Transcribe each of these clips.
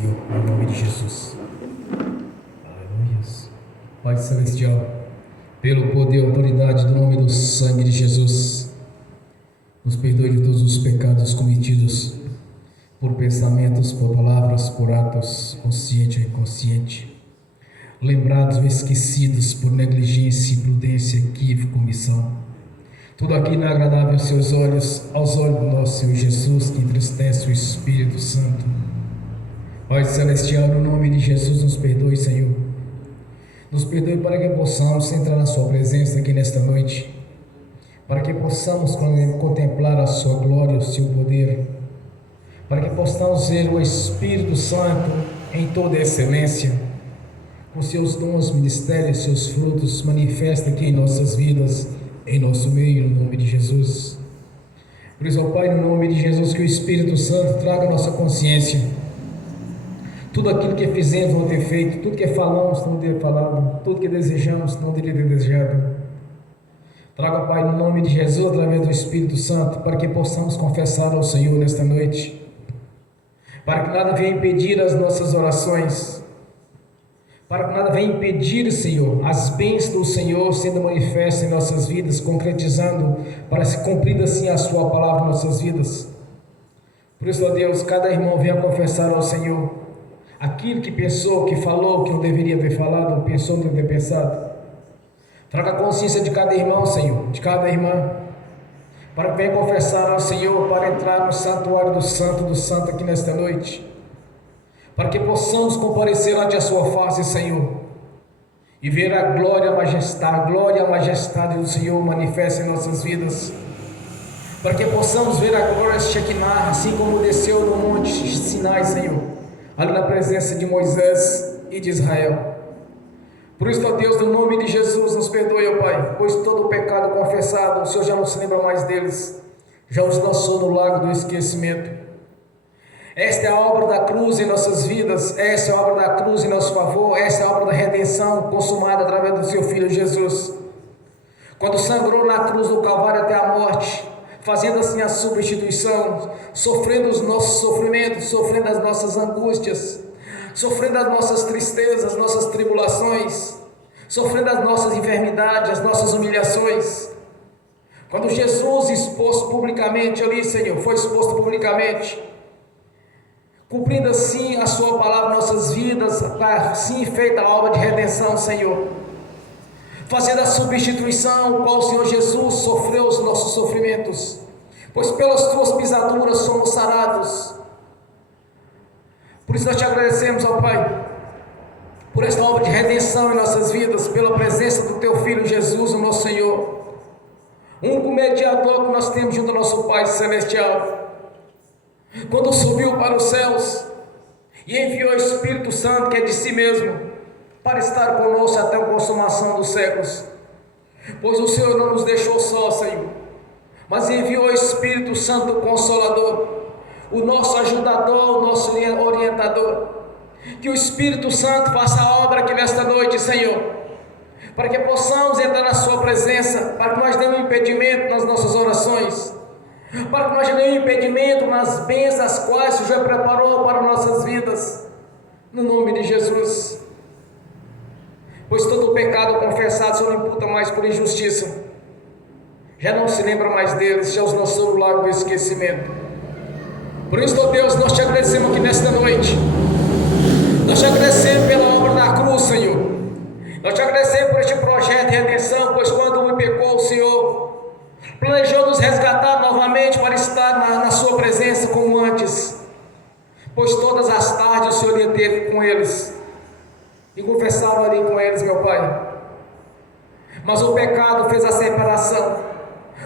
Senhor, em nome de Jesus. Aleluia. Pai Celestial, pelo poder e autoridade do nome do sangue de Jesus, nos perdoe de todos os pecados cometidos por pensamentos, por palavras, por atos, consciente ou inconsciente, lembrados ou esquecidos por negligência, imprudência, equívoco, omissão. Tudo aquilo é agradável aos seus olhos, aos olhos do nosso Senhor Jesus, que entristece o Espírito Santo. Pai Celestial, no nome de Jesus, nos perdoe, Senhor. Nos perdoe para que possamos entrar na Sua presença aqui nesta noite, para que possamos contemplar a Sua glória, o Seu poder, para que possamos ver o Espírito Santo em toda excelência, com seus dons, ministérios, seus frutos, manifesta aqui em nossas vidas, em nosso meio, no nome de Jesus. Por isso, ó Pai, no nome de Jesus, que o Espírito Santo traga a nossa consciência, tudo aquilo que fizemos não ter feito, tudo que falamos não ter falado, tudo que desejamos não teria desejado. Traga, Pai, no nome de Jesus, através do Espírito Santo, para que possamos confessar ao Senhor nesta noite, para que nada venha impedir as nossas orações, para que nada venha impedir, Senhor, as bênçãos do Senhor sendo manifestas em nossas vidas, concretizando, para se cumprir assim a Sua palavra em nossas vidas. Por isso, ó Deus, cada irmão venha confessar ao Senhor aquilo que pensou, que falou, que não deveria ter falado, ou pensou não ter pensado. Traga a consciência de cada irmão, Senhor, de cada irmã, para que venha confessar ao Senhor, para entrar no santuário do Santo aqui nesta noite, para que possamos comparecer ante a Sua face, Senhor, e ver a glória e a majestade do Senhor manifesta em nossas vidas, para que possamos ver a glória Shekinah, assim como desceu no monte Sinai, Senhor, ali na presença de Moisés e de Israel. Por isso, ó Deus, no nome de Jesus, nos perdoe, ó Pai, pois todo o pecado confessado, o Senhor já não se lembra mais deles, já os lançou no lago do esquecimento. Esta é a obra da cruz em nossas vidas, esta é a obra da cruz em nosso favor, esta é a obra da redenção consumada através do Seu Filho Jesus, quando sangrou na cruz do Calvário até a morte, fazendo assim a substituição, sofrendo os nossos sofrimentos, sofrendo as nossas angústias, sofrendo as nossas tristezas, as nossas tribulações, sofrendo as nossas enfermidades, as nossas humilhações. Quando Jesus exposto publicamente ali, Senhor, foi exposto publicamente, cumprindo assim a Sua palavra em nossas vidas, assim feita a obra de redenção, Senhor, fazendo a substituição, qual o Senhor Jesus sofreu os nossos sofrimentos, pois pelas Tuas pisaduras somos sarados. Por isso nós Te agradecemos, ó Pai, por esta obra de redenção em nossas vidas, pela presença do Teu Filho Jesus, o nosso Senhor, único mediador que nós temos junto ao nosso Pai Celestial, quando subiu para os céus e enviou o Espírito Santo, que é de si mesmo, para estar conosco até a consumação dos séculos, pois o Senhor não nos deixou só, Senhor, mas enviou o Espírito Santo Consolador, o nosso ajudador, o nosso orientador. Que o Espírito Santo faça a obra aqui nesta noite, Senhor, para que possamos entrar na Sua presença, para que nós demos impedimento nas nossas orações, para que nós demos impedimento nas bênçãos as quais o Senhor preparou para nossas vidas, no nome de Jesus. Pois todo o pecado confessado se não imputa mais por injustiça, já não se lembra mais deles, já os lançou no lago do esquecimento. Por isso, ó Deus, nós Te agradecemos aqui nesta noite, nós Te agradecemos pela obra da cruz, Senhor, nós Te agradecemos por este projeto de redenção, pois quando o homem pecou, o Senhor planejou nos resgatar novamente para estar na Sua presença como antes, pois todas as tardes o Senhor ia ter com eles, e confessaram ali com eles, meu Pai. Mas o pecado fez a separação,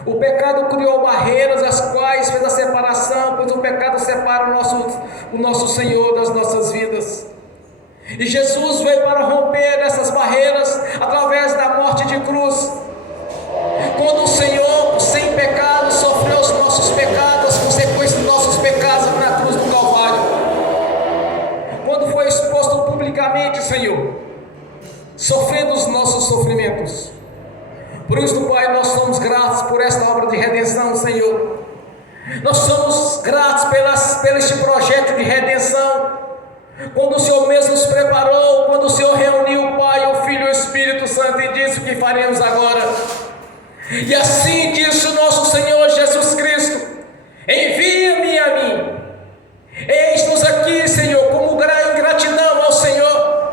o pecado criou barreiras as quais fez a separação, pois o pecado separa o nosso Senhor das nossas vidas, e Jesus veio para romper essas barreiras através da morte de cruz, quando o Senhor, sem pecado, sofreu os nossos pecados, as consequências dos nossos pecados na cruz do Calvário, quando foi exposto publicamente, Senhor, sofrendo os nossos sofrimentos. Por isso, Pai, nós somos gratos por esta obra de redenção, Senhor. Nós somos gratos pelo este projeto de redenção, quando o Senhor mesmo nos preparou, quando o Senhor reuniu o Pai, o Filho e o Espírito Santo e disse o que faremos agora. E assim disse o nosso Senhor Jesus Cristo: envia-me a mim. Eis-nos aqui, Senhor, como gratidão ao Senhor,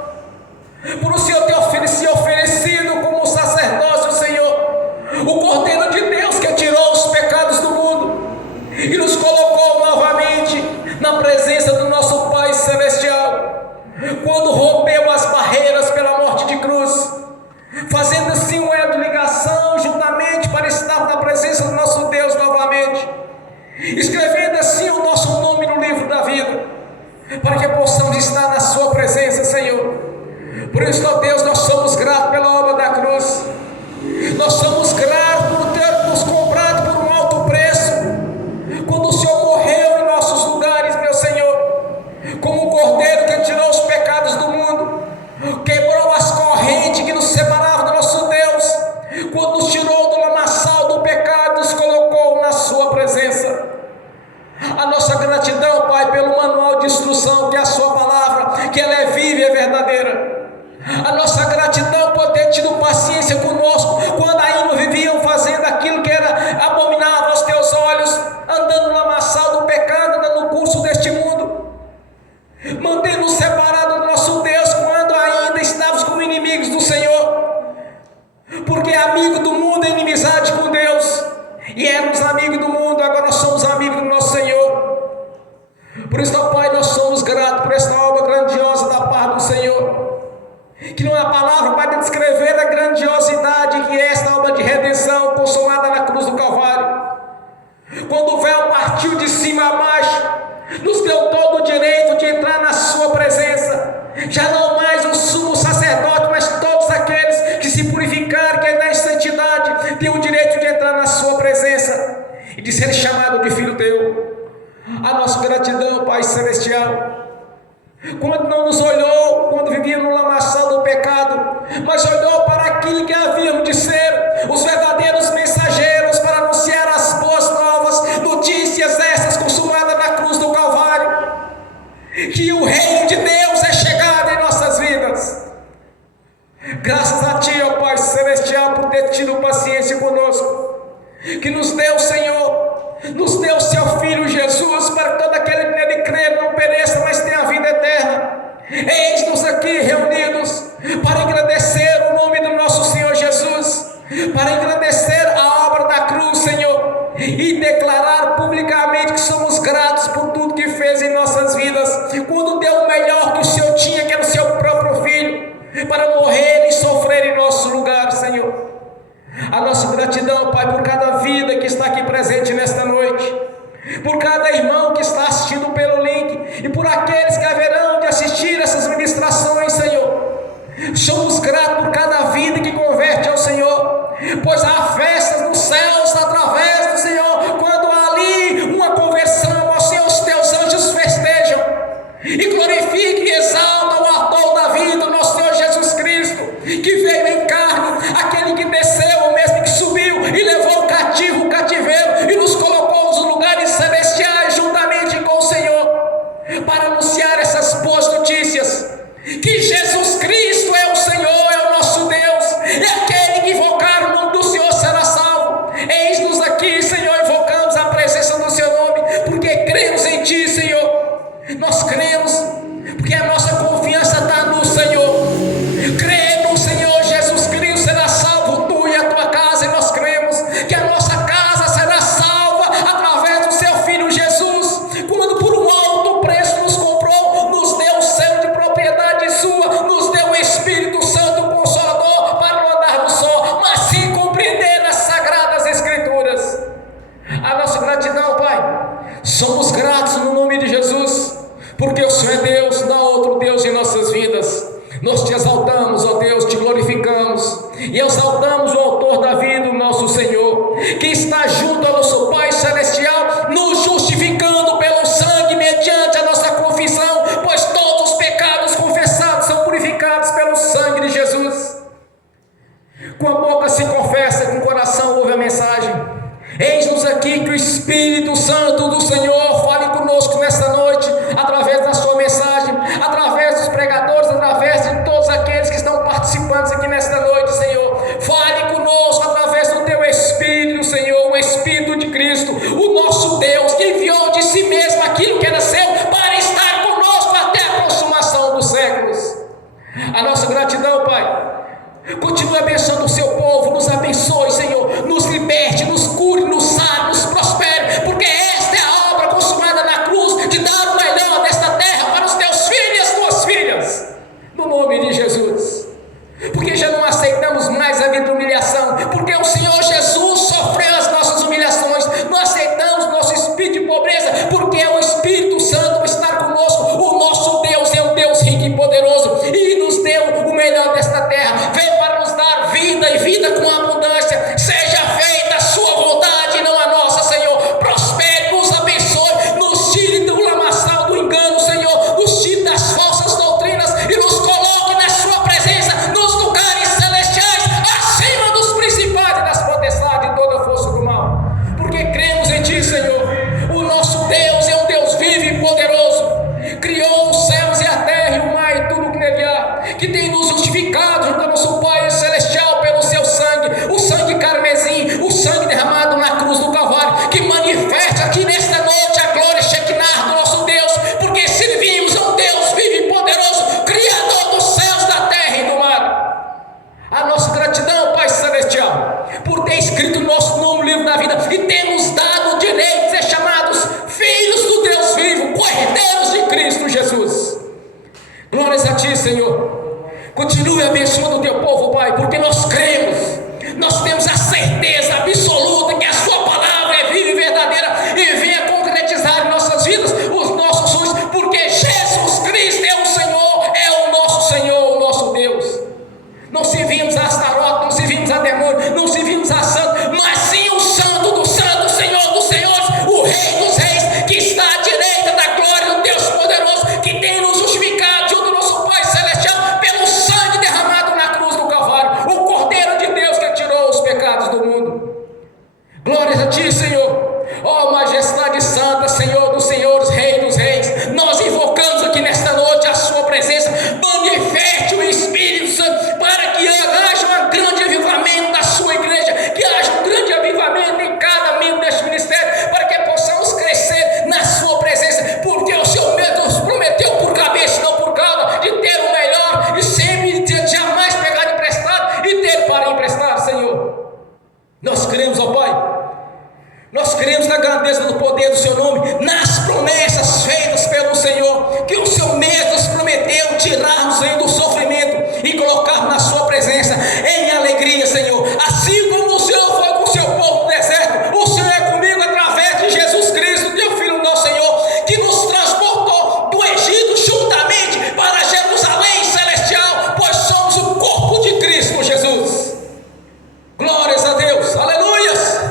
por o Senhor ter se oferecido como sacerdócio, Senhor, o Cordeiro de Deus que tirou os pecados do mundo e nos colocou novamente na presença do nosso Pai Celestial, quando rompeu as barreiras pela morte de cruz, fazendo assim uma ligação juntamente para estar na presença do nosso Deus novamente, escrevendo assim o nosso nome no livro da vida, para que possamos estar na sua presença, Senhor. Por isso, ó Deus, nós somos gratos pela obra da cruz, nós somos gratos por ter nos comprado por um alto preço, quando o Senhor morreu em nossos lugares, meu Senhor, como um cordeiro que tirou os pecados do mundo, quebrou as correntes que nos separavam do nosso Deus, quando nos tirou do lamaçal do pecado, nos colocou na sua presença. A nossa gratidão, Pai, pelo manual de instrução, que é a sua palavra, que ela é viva e é verdadeira. A nossa gratidão por ter tido paciência conosco, quando ainda viviam fazendo aquilo que era abominável aos teus olhos, andando no lamaçal do pecado, andando no curso deste mundo, mantendo-nos separados do nosso Deus, quando ainda estávamos como inimigos do Senhor, porque amigo do mundo é inimizade com Deus, e éramos amigos do mundo, agora nós somos amigos do nosso Senhor. Por isso, ó Pai, nós somos gratos por esta obra grandiosa da parte do Senhor, que não é a palavra para descrever a grandiosidade que é esta obra de redenção consumada na cruz do Calvário. Quando o véu partiu de cima a baixo, nos deu todo o direito de entrar na sua presença, já não mais o sumo sacerdote, mas todos aqueles que se purificaram, que na santidade têm o direito de entrar na sua presença e de ser chamado de filho teu. A nossa gratidão, Pai Celestial, quando não nos olhou, quando vivíamos no lamaçal do pecado, mas olhou para aquilo que havíamos de ser, os verdadeiros mensageiros para anunciar as boas novas, notícias estas consumadas na cruz do Calvário, que o reino de Deus é chegado em nossas vidas. Graças a Ti, ó Pai Celestial, por ter tido paciência conosco, que nos deu, Senhor, nos deu seu Filho Jesus, para que todo aquele que nele crê não pereça, mas tenha a vida eterna. Eis-nos aqui reunidos para agradecer o nome do nosso Senhor Jesus, para agradecer a obra da cruz, Senhor, e declarar publicamente que somos gratos por tudo que fez em nossas vidas, quando deu o melhor que o Senhor tinha, que era o seu próprio Filho, para morrer e sofrer em nosso lugar, Senhor. A nossa gratidão, Pai, por cada vida que está aqui presente nesta noite, por cada irmão que está assistindo pelo link, e por aqueles que haverão de assistir essas ministrações, Senhor. Somos gratos por cada vida que converte ao Senhor, pois há festas nos céus através do Senhor, quando há ali uma conversão, ó Senhor, os teus anjos festejam e glorificam e exaltam o autor da vida, o nosso Senhor Jesus Cristo, que veio em carne, aquele que desceu, o mesmo que subiu e levou o cativo, o cativeiro, e nos colocou nos lugares celestiais juntamente com o Senhor, para anunciar essas boas notícias, que Jesus Cristo é o Senhor, é o nosso Deus, é aquele que invocar o nome do Senhor será salvo. Eis-nos aqui, Senhor, invocamos a presença do Seu nome, porque cremos em Ti, Senhor. Nós cremos, porque a nossa confiança está no Senhor. Crê no Senhor Jesus Cristo, será salvo tu e a tua casa, e nós cremos que a nossa casa será salva através do Seu Filho Jesus, quando por um alto preço nos comprou, nos deu o selo de propriedade sua, si mesmo aquilo que era seu, para estar conosco até a consumação dos séculos. A nossa gratidão, Pai. Continue abençoando o seu povo, nos abençoe, Senhor, nos liberte, nos cure, nos sare, nos prospere, porque esta é a obra consumada na cruz, de dar o melhor desta terra para os teus filhos e as tuas filhas, no nome de Jesus. Porque já não aceitamos mais a vida de humilhação, porque o Senhor Jesus sofreu as nossas humilhações, não aceitamos nosso espírito de pobreza, porque o Espírito Santo está conosco. O nosso Deus é um Deus rico e poderoso, e nos deu o melhor desta terra, veio para nos dar vida e vida com abundância. Seja feita a sua vontade, não a nossa, Senhor. Prospere, nos abençoe, nos tire do lamaçal do engano, Senhor, nos tire das falsas doutrinas e nos coloque na sua presença, nos lugares celestiais, acima dos principados e das potestades e toda a força do mal, porque cremos em Ti, Senhor. O nosso Deus é um Deus vivo e poderoso, criou os céus e a terra e o mar e tudo que nele há, que tem nos justificado junto ao nosso Pai Celestial pelo seu sangue, o sangue carmesim, o sangue derramado na cruz do Calvário, que manifesta aqui nesta noite a glória Shekinah do nosso Deus, porque servimos a um Deus vivo e poderoso, Criador dos céus, da terra e do mar. A nossa gratidão, Pai Celestial, por ter escrito o nosso nome no livro da vida e ter nos dado o direito de ser chamados filhos do Deus vivo, cordeiros de Cristo Jesus. Glórias a Ti, Senhor. Continue abençoando o Teu povo, Pai, porque nós cremos, nós temos a certeza absoluta que a Sua palavra é viva e verdadeira e venha concretizar em nossas vidas os nossos sonhos, porque Jesus Cristo é o Senhor, é o nosso Deus. Não servimos a Astarote, não servimos a demônio, não servimos a santo, mas sim o Santo dos Santos, Senhor dos Senhores, o Rei dos Reis, que está à direita da glória do Deus poderoso, que tem nos justificado junto ao nosso Pai Celestial pelo sangue derramado na cruz do Calvário, o Cordeiro de Deus que tirou os pecados do mundo. Glórias a Ti, Senhor. Ó majestade santa, Senhor dos senhores, Rei dos reis, nós invocamos aqui nesta noite a Sua presença. Manifeste o Espírito Santo para que haja um grande avivamento da Sua igreja, que haja um grande avivamento em cada membro deste ministério, para que possamos crescer na Sua presença, porque o Senhor mesmo nos prometeu por cabeça, não por cauda, de ter o melhor e sempre jamais pegar emprestado e ter para emprestar, Senhor. Nós cremos, ó Pai, nós cremos na grandeza do poder do Seu nome, nas promessas feitas pelo Senhor, que o Senhor mesmo nos prometeu tirar-nos do sofrimento e colocar na Sua presença em alegria, Senhor. Assim como o Senhor foi com o Seu povo no deserto, o Senhor é comigo através de Jesus Cristo, Teu Filho, nosso Senhor, que nos transportou do Egito juntamente para Jerusalém celestial, pois somos o corpo de Cristo Jesus. Glórias a Deus, aleluias.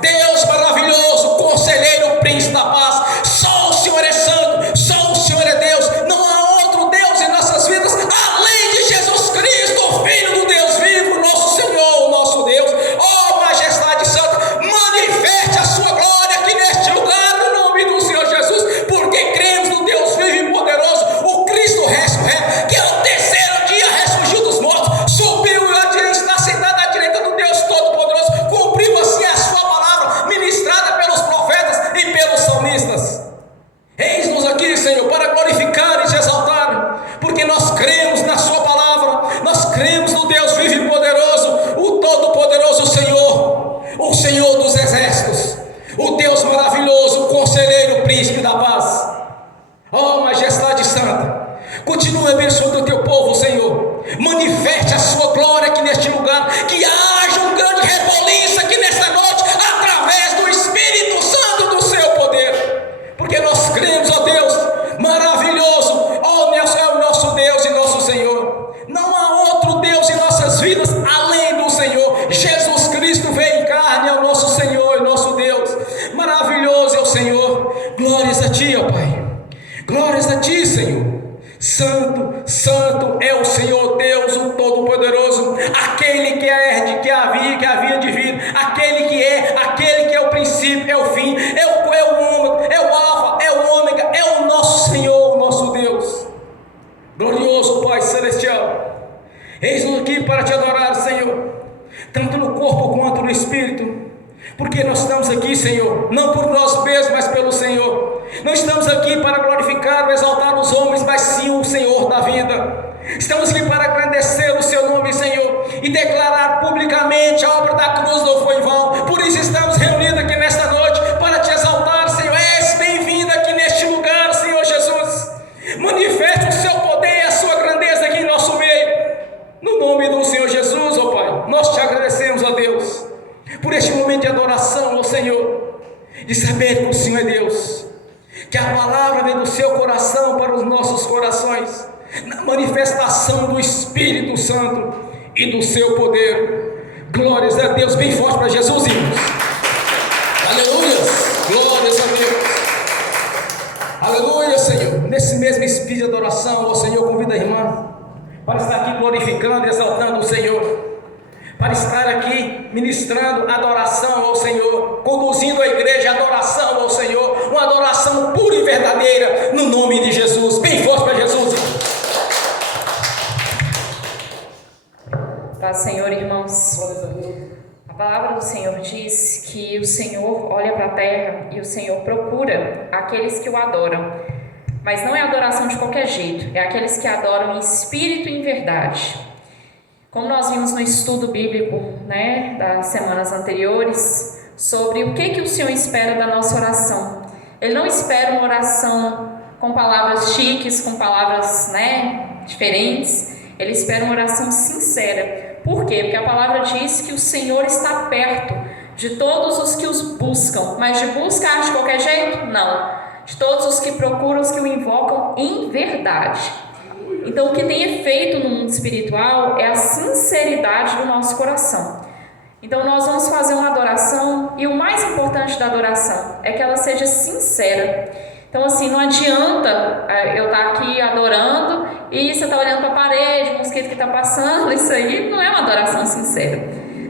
Deus maravilhoso, conselheiro, príncipe da paz, só o Senhor é santo, só o Senhor é Deus, não há outro Deus em nossas vidas além de Jesus Cristo, o Filho do Deus vivo, nosso Senhor, o nosso Deus. Ó majestade santa, manifeste a Sua glória aqui neste lugar, no nome do Senhor Jesus, porque cremos no Deus vivo e poderoso, o Cristo ressurreto, que ao terceiro dia ressurgiu dos mortos, subiu e está sentado à direita do Deus Todo-Poderoso, cumpriu assim a Sua palavra ministrada pelos profetas e pelos salmistas. Eis-nos aqui, Senhor, para glorificar e te exaltar, porque nós cremos na Sua palavra, nós cremos no Deus vivo e poderoso, o Todo-Poderoso Senhor, o Senhor dos exércitos, o Deus maravilhoso, o conselheiro, o príncipe da paz. Ó majestade santa, continue abençoando o Teu povo, Senhor. Manifeste a Sua glória aqui neste lugar, que haja um grande reboliço aqui nesta noite, através do Espírito Santo do Seu poder, porque nós cremos, ó Deus maravilhoso, ó Deus é o nosso Deus e nosso Senhor. Não há outro Deus em nossas vidas além do Senhor. Jesus Cristo veio em carne, é o nosso Senhor e nosso Deus. Maravilhoso é o Senhor. Glórias a Ti, ó Pai. Glórias a Ti, Senhor. Santo, santo é o Senhor Deus, o Todo-Poderoso, aquele que havia de vir, aquele que é o princípio, é o fim, é o alfa, é o ômega, é o nosso Senhor, o nosso Deus. Glorioso Pai Celestial, eis-nos aqui para Te adorar, Senhor, tanto no corpo quanto no espírito. Porque nós estamos aqui, Senhor, não por nós mesmos, mas pelo Senhor. Não estamos aqui para glorificar ou exaltar os homens, mas sim o Senhor da vida. Estamos aqui para agradecer o Seu nome, Senhor, e declarar publicamente: a obra da cruz não foi em vão. Por isso estamos reunidos aqui nesta noite, para Te exaltar, Senhor. És bem-vindo aqui neste lugar, Senhor Jesus. Manifeste o Seu poder e a Sua grandeza aqui em nosso meio. No nome do Senhor Jesus, ó Pai, nós Te agradecemos, ó Deus, por este momento de adoração, ó Senhor, de saber que o Senhor é Deus, que a palavra vem do Seu coração para os nossos corações, na manifestação do Espírito Santo e do Seu poder. Glórias a Deus, bem forte para Jesus, irmãos. Aleluia, glórias a Deus. Aleluia, Senhor. Nesse mesmo espírito de adoração, ó Senhor, convida a irmã para estar aqui glorificando e exaltando o Senhor, para estar aqui ministrando adoração ao Senhor, conduzindo a igreja à adoração ao Senhor, uma adoração pura e verdadeira, no nome de Jesus. Bem forte para Jesus. Paz, Senhor, irmãos. A palavra do Senhor diz que o Senhor olha para a terra e o Senhor procura aqueles que o adoram. Mas não é adoração de qualquer jeito, é aqueles que adoram em espírito e em verdade. Como nós vimos no estudo bíblico, das semanas anteriores, sobre o que o Senhor espera da nossa oração. Ele não espera uma oração com palavras chiques, com palavras diferentes. Ele espera uma oração sincera. Por quê? Porque a palavra diz que o Senhor está perto de todos os que os buscam. Mas de buscar de qualquer jeito? Não. De todos os que procuram, os que o invocam em verdade. Então, o que tem efeito no mundo espiritual é a sinceridade do nosso coração. Então, nós vamos fazer uma adoração, e o mais importante da adoração é que ela seja sincera. Então, assim, não adianta eu estar aqui adorando e você está olhando para a parede, o mosquito que está passando. Isso aí não é uma adoração sincera.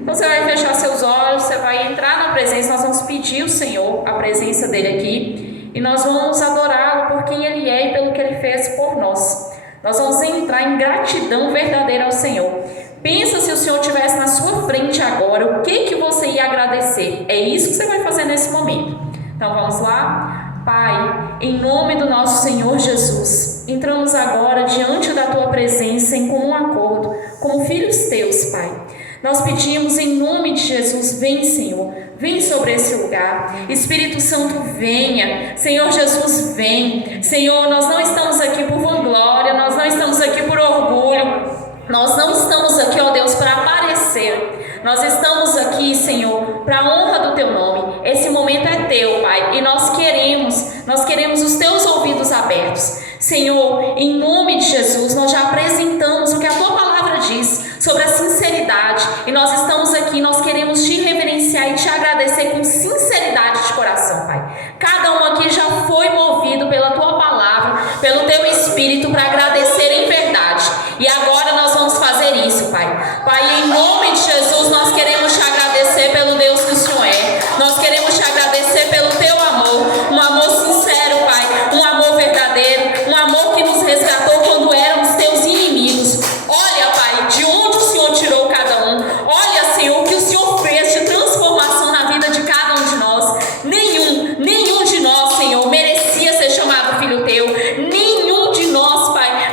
Então, você vai fechar seus olhos, você vai entrar na presença, nós vamos pedir ao Senhor a presença dele aqui, e nós vamos adorá-lo por quem ele é e pelo que ele fez por nós. Nós vamos entrar em gratidão verdadeira ao Senhor. Pensa se o Senhor estivesse na sua frente agora, o que você ia agradecer? É isso que você vai fazer nesse momento. Então vamos lá? Pai, em nome do nosso Senhor Jesus, entramos agora diante da Tua presença em comum acordo, como filhos Teus, Pai. Nós pedimos em nome de Jesus, vem, Senhor, vem sobre esse lugar. Espírito Santo, venha. Senhor Jesus, vem. Senhor, nós não estamos aqui por vanglória, nós não estamos aqui por orgulho, nós não estamos aqui, ó Deus, para aparecer. Nós estamos aqui, Senhor, para a honra do Teu nome. Esse momento é Teu, Pai, e nós queremos os Teus ouvidos abertos. Senhor, em nome de Jesus, nós já apresentamos o que a Tua palavra diz sobre a sinceridade, e nós estamos aqui, nós queremos Te reverenciar e Te agradecer com sinceridade de coração, Pai. Cada um aqui já foi movido pela Tua palavra, pelo Teu Espírito, para agradecer em verdade, e agora nós vamos fazer isso, Pai. Pai, em nome de Jesus, nós queremos Te agradecer pelo Deus que o Senhor é, nós queremos Te agradecer pelo Teu amor, um amor sincero, Pai, um amor verdadeiro, um amor que nos resgatou quando éramos Teus inimigos. Olha, Pai, de onde o Senhor tirou cada um. Olha, Senhor, o que o Senhor fez de transformação na vida de cada um de nós. Nenhum de nós, Senhor, merecia ser chamado filho Teu. Nenhum de nós, Pai,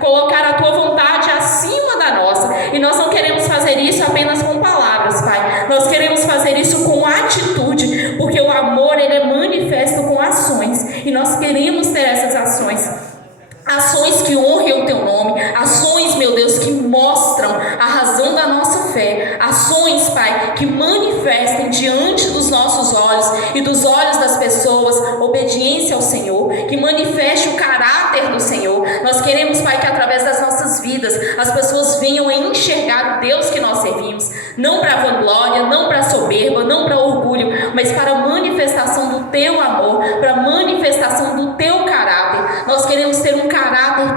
colocar a tua vontade acima da nossa. E nós não queremos fazer isso apenas com palavras, Pai. Nós queremos fazer isso com atitude, porque o amor, ele é manifesto com ações. E nós queremos ter essas ações. Ações que honrem o teu nome, ações, meu Deus, que mostram a razão da nossa fé, ações, Pai, que manifestem diante dos nossos olhos e dos olhos das pessoas obediência ao Senhor, que manifeste o caráter do Senhor. Nós queremos, Pai, que através das nossas vidas as pessoas venham a enxergar o Deus que nós servimos, não para vanglória, não para soberba, não para orgulho, mas para a manifestação do teu amor, para a manifestação do teu caráter. Nós queremos ter um caráter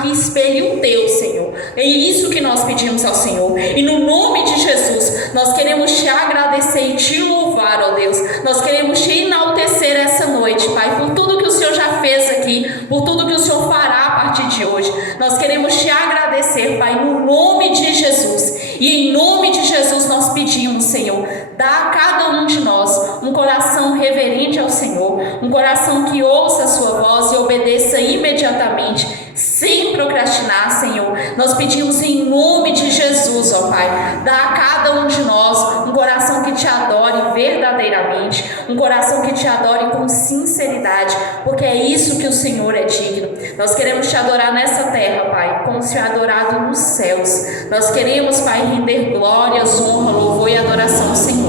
que espelhe o teu, Senhor. É isso que nós pedimos ao Senhor. E no nome de Jesus, nós queremos te agradecer e te louvar, ó Deus. Nós queremos te enaltecer essa noite, Pai, por tudo que o Senhor já fez aqui, por tudo que o Senhor fará a partir de hoje. Nós queremos te agradecer, Pai, no nome de Jesus. E em nome de Jesus nós pedimos, Senhor, dá a cada um de nós um coração reverente ao Senhor, um coração que ouça a sua voz e obedeça imediatamente, sem procrastinar, Senhor. Nós pedimos em nome de Jesus, ó Pai, dá a cada um de nós um coração que te adore verdadeiramente, um coração que te adore com sinceridade, porque é isso que o Senhor é digno. Nós queremos te adorar nessa terra, Pai, como o Senhor é adorado nos céus. Nós queremos, Pai, render glórias, honra, louvor e adoração ao Senhor.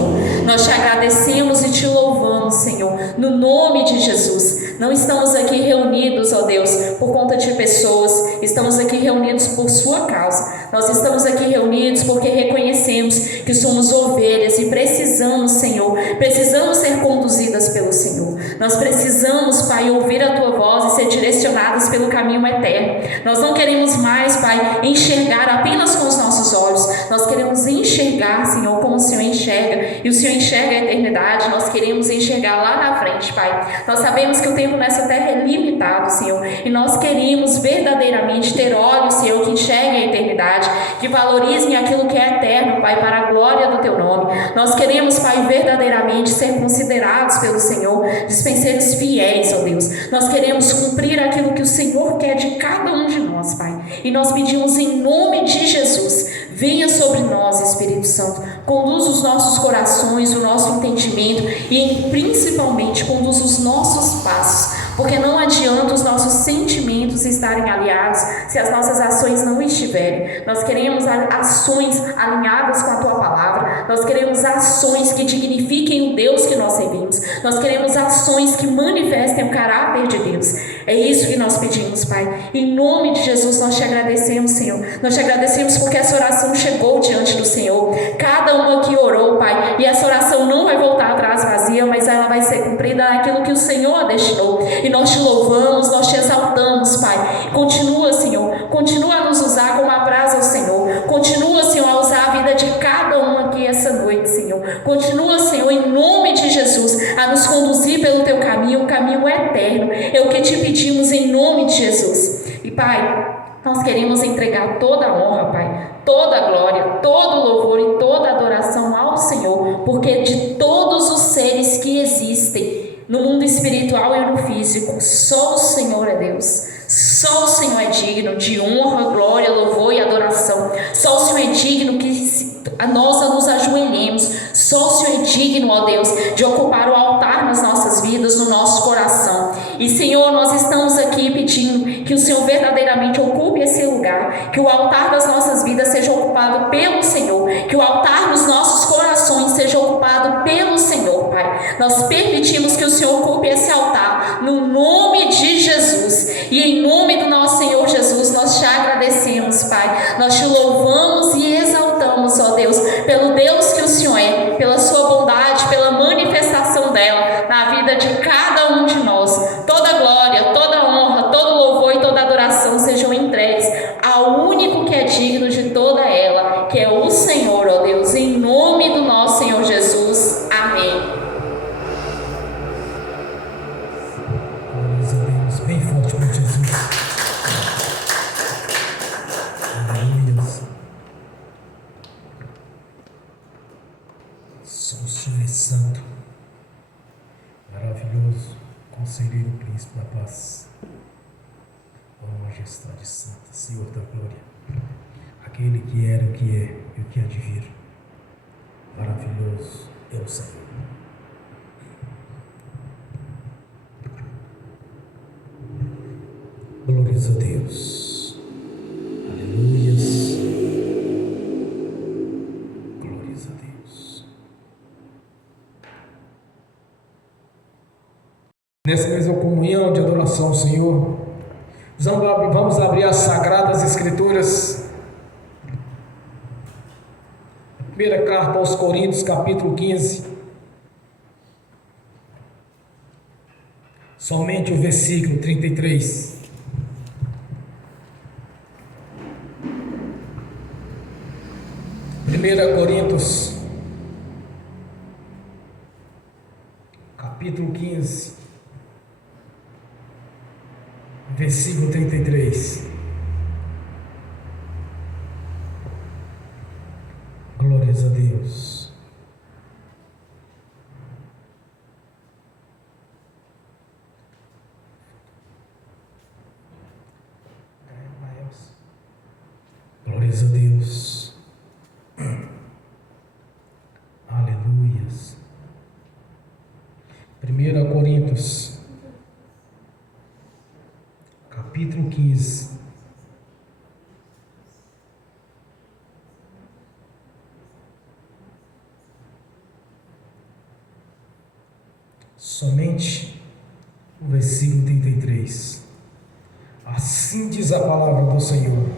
Nós te agradecemos e te louvamos, Senhor, no nome de Jesus. Não estamos aqui reunidos, ó Deus, por conta de pessoas, estamos aqui reunidos por sua causa. Nós estamos aqui reunidos porque reconhecemos que somos ovelhas e precisamos, Senhor, precisamos ser conduzidas pelo Senhor. Nós precisamos, Pai, ouvir a tua voz e ser direcionadas pelo caminho eterno. Nós não queremos mais, Pai, enxergar apenas com os nossos olhos. Nós queremos enxergar, Senhor, como o Senhor enxerga, e o Senhor enxerga a eternidade. Nós queremos enxergar lá na frente, Pai. Nós sabemos que o tempo nessa terra é limitado, Senhor, e nós queremos verdadeiramente ter olhos, Senhor, que enxerguem a eternidade, que valorizem aquilo que é eterno, Pai, para a glória do teu nome. Nós queremos, Pai, verdadeiramente ser considerados pelo Senhor dispenseiros fiéis, ó Deus. Nós queremos cumprir aquilo que o Senhor quer de cada um de nós, Pai, e nós pedimos em nome de Jesus, venha sobre nós, Espírito Santo, conduz os nossos corações, o nosso entendimento e principalmente conduz os nossos passos, porque não adianta os nossos sentimentos estarem aliados se as nossas ações não estiverem. Nós queremos ações alinhadas com a tua palavra, nós queremos ações que dignifiquem o Deus que nós servimos, nós queremos ações que manifestem o caráter de Deus. É isso que nós pedimos, Pai. Em nome de Jesus nós te agradecemos, Senhor. Nós te agradecemos porque essa oração chegou diante do Senhor. Cada uma que orou, Pai, e essa oração não vai voltar atrás vazia, mas ela vai ser cumprida naquilo que o Senhor destinou. E nós te louvamos, nós te exaltamos, Pai. Continua, Senhor, continua a nos usar como apraz ao Senhor. Continua, Senhor, a usar a vida de cada uma aqui essa noite, Senhor. Continua, Senhor, em nome de Jesus, a nos conduzir pelo teu caminho, um caminho eterno. É o que te pedimos em nome de Jesus. E, Pai, nós queremos entregar toda a honra, Pai, toda a glória, todo o louvor e toda a adoração ao Senhor, porque de todos os seres que existem no mundo espiritual e no físico, só o Senhor é Deus. Só o Senhor é digno de honra, glória, louvor e adoração. Só o Senhor é digno que nós nos ajoelhemos. Só o Senhor é digno, ó Deus, de ocupar o altar nas nossas vidas, no nosso coração. E, Senhor, nós estamos aqui pedindo que o Senhor verdadeiramente ocupe esse lugar, que o altar das nossas vidas seja ocupado pelo Senhor, que o altar dos nossos corações seja ocupado pelo Senhor, Pai. Nós permitimos que o Senhor ocupe esse altar, no nome de Jesus. E em nome do nosso Senhor Jesus, nós te agradecemos, Pai. Nós te louvamos e exaltamos, ó Deus, pelo Deus que o Senhor é, pela sua bondade, pela manifestação dela na vida de cada um de nós. Toda glória, toda honra, todo louvor e toda adoração sejam entregues ao único que é digno de toda ela, que é o Senhor, ó Deus, em nome do nosso Senhor Jesus. Amém. Glórias a Deus, bem forte para Jesus. Aleluia. Só o Senhor é santo, maravilhoso, conselheiro, príncipe da paz. Ó majestade santa, Senhor da glória, aquele que era, o que é e o que há de vir. Maravilhoso é o Senhor. Glórias a Deus. Aleluias. Glórias a Deus. Nessa mesma comunhão de adoração ao Senhor, vamos abrir as Sagradas Escrituras. Primeira carta aos Coríntios, capítulo 15. Somente o versículo 33. Primeira Coríntios, capítulo 15, versículo 33. Glórias a Deus. Glórias a Deus. Aleluias. 1 Coríntios, capítulo 15. Somente o versículo 33. Assim diz a palavra do Senhor: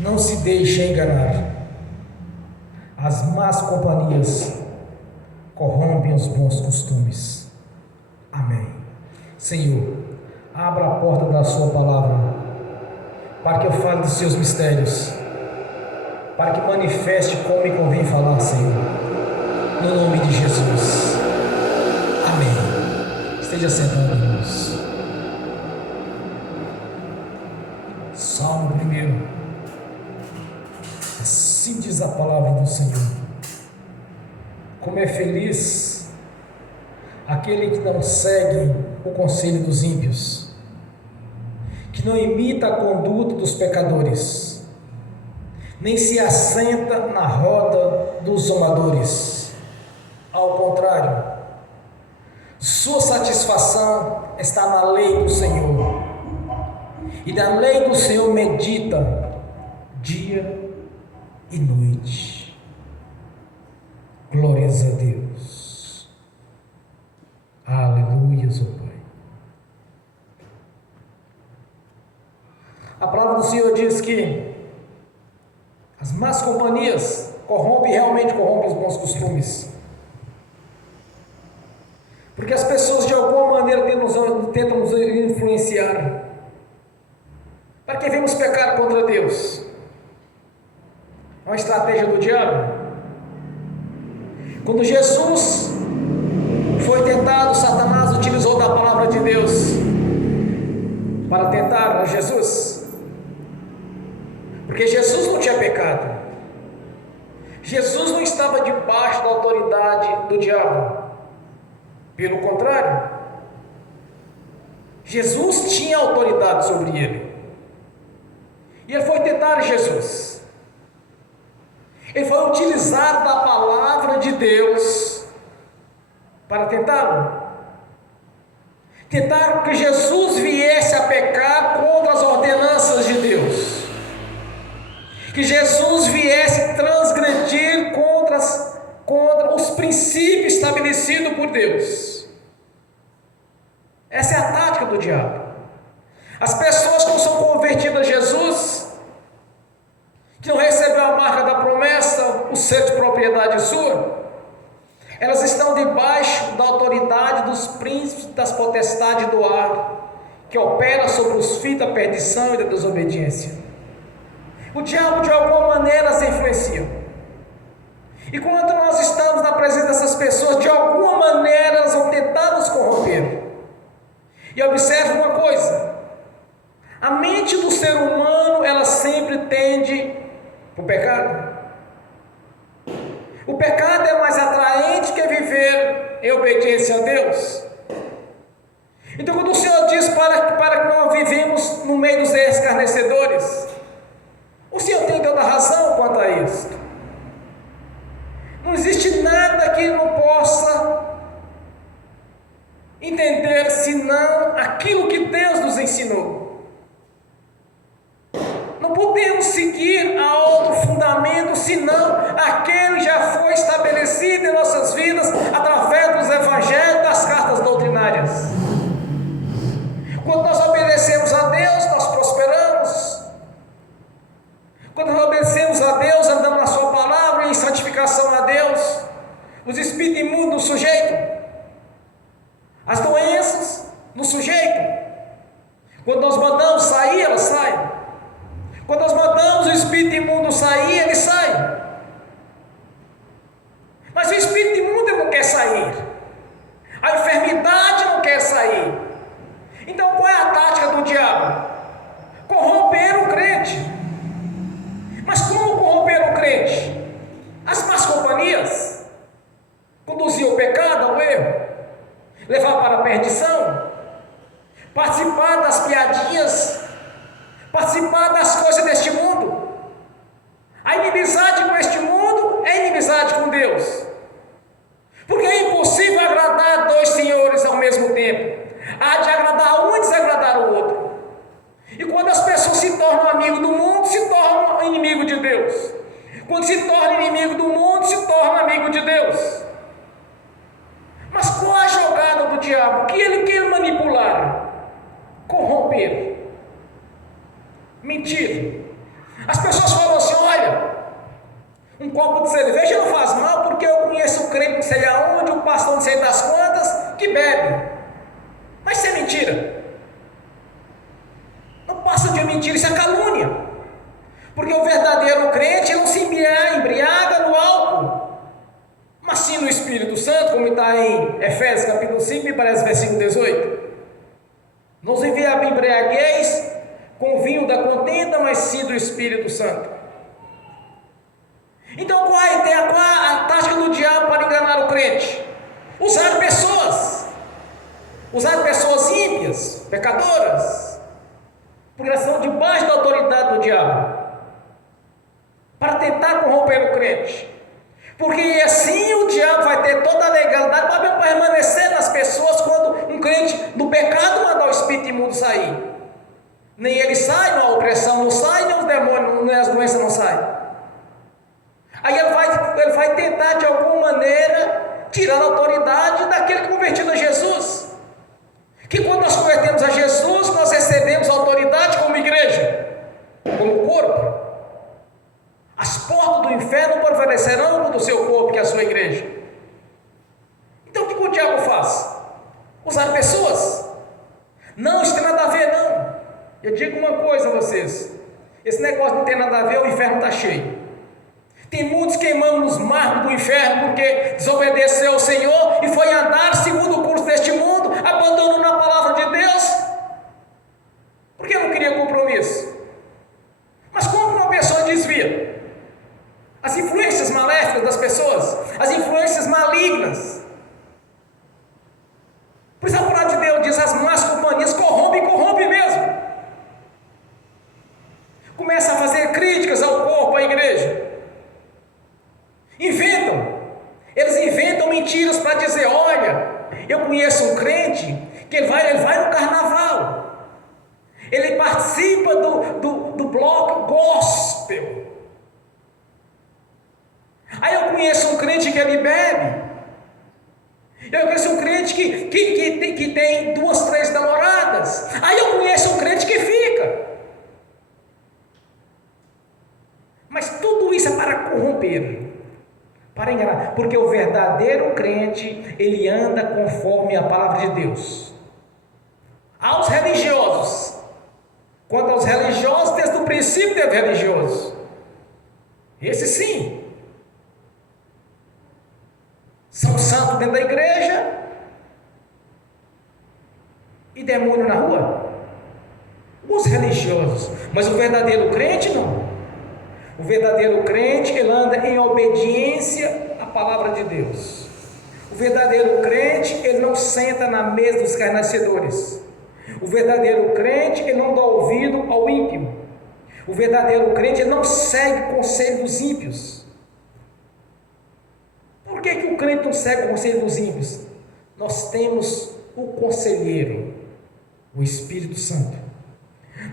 não se deixe enganar. As más companhias corrompem os bons costumes. Amém. Senhor, abra a porta da sua palavra, para que eu fale dos seus mistérios, para que manifeste como me convém falar, Senhor, no nome de Jesus. Amém. Esteja sentado, irmãos. Salmo 1. Assim diz a palavra do Senhor: como é feliz aquele que não segue o conselho dos ímpios, que não imita a conduta dos pecadores, nem se assenta na roda dos zombadores. Ao contrário, sua satisfação está na lei do Senhor, e na lei do Senhor medita dia e noite. Glórias a Deus. Aleluias, ó Pai. A palavra do Senhor diz que as más companhias realmente corrompem os bons costumes. Porque as pessoas de alguma maneira tentam nos influenciar para que venhamos pecar contra Deus. É uma estratégia do diabo. Quando Jesus foi tentado, Satanás utilizou da palavra de Deus para tentar a Jesus, porque Jesus não tinha pecado. Jesus não estava debaixo da autoridade do diabo. Pelo contrário, Jesus tinha autoridade sobre ele. E ele foi tentar Jesus. Ele foi utilizar da palavra de Deus para tentá-lo. Tentar que Jesus viesse a pecar contra as ordenanças de Deus. Que Jesus viesse transgredir contra os princípios estabelecidos por Deus. Essa é a tática do diabo. As pessoas que não são convertidas a Jesus, que não recebeu a marca da promessa, o ser de propriedade sua, elas estão debaixo da autoridade dos príncipes das potestades do ar, que opera sobre os filhos da perdição e da desobediência. O diabo de alguma maneira as influencia. E quando nós estamos na presença dessas pessoas, de alguma maneira elas vão tentar nos corromper. E observe uma coisa: a mente do ser humano, ela sempre tende para o pecado. O pecado é mais atraente que viver em obediência a Deus. Então, quando o Senhor diz para que não que não possa entender senão aquilo que Deus nos ensinou. Não podemos seguir a outro fundamento senão aquele que já foi estabelecido em nossas vidas através dos evangelhos, das cartas doutrinárias. Quando nós obedecemos a Deus, nós prosperamos. Quando nós obedecemos a Deus, andamos na sua palavra, em santificação a Deus, os espíritos imundos nos sujeitam, as doenças nos sujeitam. Quando nós mandamos sair, elas saem. Quando nós mandamos o espírito imundo sair, ele sai. Mas o espírito imundo não quer sair. A enfermidade não quer sair. Então qual é a tática do diabo? Corromper o crente. Mas como corromper o crente? As más companhias, conduzir ao pecado, ao erro, levar para a perdição, participar das piadinhas, participar das coisas deste mundo. A inimizade com este mundo é inimizade com Deus, porque é impossível agradar dois senhores ao mesmo tempo. Há de agradar um e desagradar o outro. E quando as pessoas se tornam amigo do mundo, se tornam inimigo de Deus. Quando se torna inimigo do mundo, se torna amigo de Deus. Mas qual a jogada do diabo? O que ele quer manipular? Corromper. Mentir. As pessoas falam assim: olha, um copo de cerveja não faz mal, porque eu conheço o crente não sei aonde, o pastor não sei das quantas, que bebe. Mas isso é mentira. Não passa de mentira, isso é calúnia. Porque o verdadeiro crente não se embriaga no álcool, mas sim no Espírito Santo, como está em Efésios capítulo 5, me parece versículo 18. Não se embriagueis com o vinho da contenda, mas sim do Espírito Santo. Então qual a ideia, qual a tática do diabo para enganar o crente? Usar pessoas ímpias, pecadoras, porque elas estão debaixo da autoridade do diabo, para tentar corromper o crente. Porque assim o diabo vai ter toda a legalidade para permanecer nas pessoas quando um crente do pecado mandar o espírito imundo sair. Nem ele sai, nem a opressão não sai, nem os demônios, nem as doenças não saem. Aí ele vai tentar de alguma maneira tirar a autoridade daquele convertido a Jesus. Que quando nós convertemos a Jesus, nós recebemos autoridade como igreja, como corpo. As portas do inferno prevalecerão contra o seu corpo, que é a sua igreja. Então o que o diabo faz? Usar pessoas. Não, isso tem nada a ver, não. Eu digo uma coisa a vocês: esse negócio não tem nada a ver, o inferno está cheio. Tem muitos queimando nos mármores do inferno porque desobedeceu ao Senhor e foi andar segundo o curso deste mundo, abandonando a palavra de Deus, porque não queria compromisso. Mas como uma pessoa desvia? As influências maléficas das pessoas, as influências malignas. Por isso a palavra de Deus diz: as más companhias corrompem mesmo. Começa a fazer críticas ao corpo, à igreja. Eles inventam mentiras para dizer: olha, eu conheço um crente que ele vai no carnaval, ele participa do bloco gospel. Aí eu conheço um crente que ele bebe, eu conheço um crente que tem 2, 3 namoradas, aí eu conheço um crente que fica. Mas tudo isso é para corromper, para enganar, porque o verdadeiro crente, ele anda conforme a palavra de Deus. Aos religiosos, quanto aos religiosos, desde o princípio teve religioso, esse sim, são santos dentro da igreja e demônio na rua. Os religiosos, mas o verdadeiro crente não. O verdadeiro crente, ele anda em obediência à palavra de Deus. O verdadeiro crente, ele não senta na mesa dos escarnecedores. O verdadeiro crente, ele não dá ouvido ao ímpio. O verdadeiro crente, ele não segue o conselho dos ímpios. Por que o crente não segue o conselho dos ímpios? Nós temos o conselheiro, o Espírito Santo.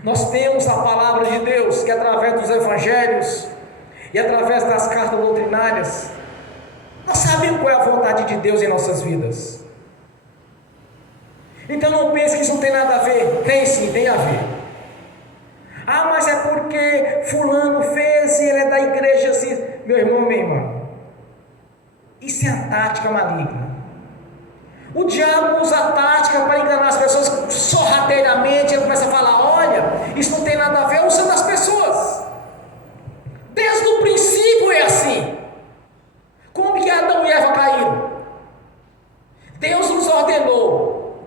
Nós temos a palavra de Deus, que através dos evangelhos e através das cartas doutrinárias, nós sabemos qual é a vontade de Deus em nossas vidas. Então não pense que isso não tem nada a ver. Tem sim, tem a ver. Ah, mas é porque fulano fez e ele é da igreja assim. Meu irmão, minha irmã, isso é a tática maligna. O diabo usa a tática para enganar as pessoas sorrateiramente. Ele começa a falar: olha, isso não tem nada a ver, usando as pessoas. Desde o princípio é assim. Como que Adão e Eva caíram? Deus nos ordenou,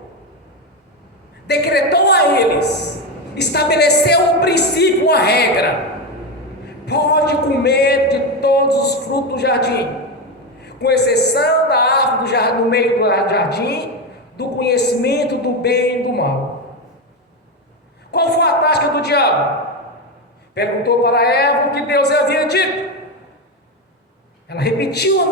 decretou a eles, estabeleceu um princípio, uma regra: pode comer de todos os frutos do jardim, com exceção da árvore do jardim, no meio do jardim, do conhecimento do bem e do mal. Qual foi a tática do diabo? Perguntou para Eva o que Deus havia dito. Ela repetiu